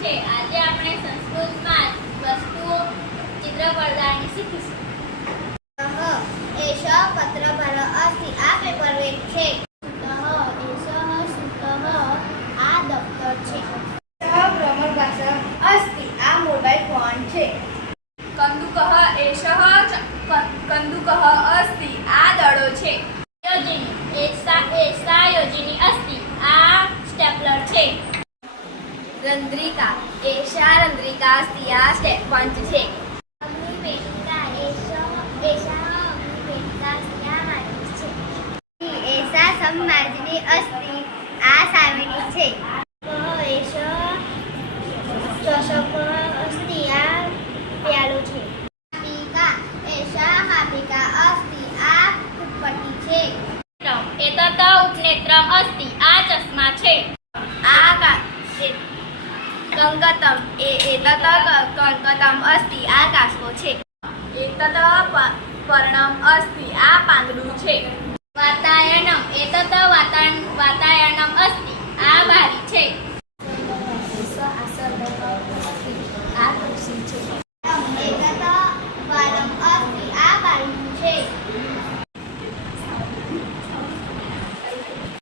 છે. આજે આપણે સંસ્કૃતમાં વસ્તુઓ ચિત્રપરદાની શીખીશું. एषः पत्रभरः अस्ति आ पेपर वेट છે. આ દફતર છે. भ्रमणभाषा अस्ति आ मोबाइल फोन છે. કંદુકઃ એષઃ કંદુકઃ અસ્તિ આ દડો છે. યોજિની એષા યોજિની अस्ति આ સ્ટેપલર છે. रंद्रिका एषा रंद्रिका अस्ति आ स्टेप पंच છે. અગ્નિપેટિકા એષા અગ્નિપેટિકા अस्ति આ માચીસ છે. एषा सम्मार्जनी अस्ति आ साविणी છે. ચષક अस्ति આ પ્યાલો છે. हातिका एषा हातिका अस्ति आ फुटपट्टी છે. એતત ઉપનેત્રમ अस्ति આ ચશ્મા છે. आ कंकतम एतत कंकतम अस्ति आ कास्को છે. એતત પર્ણમ અસ્તિ આ પાંદડું છે. વાતાયનમ એતત વાતાયનમ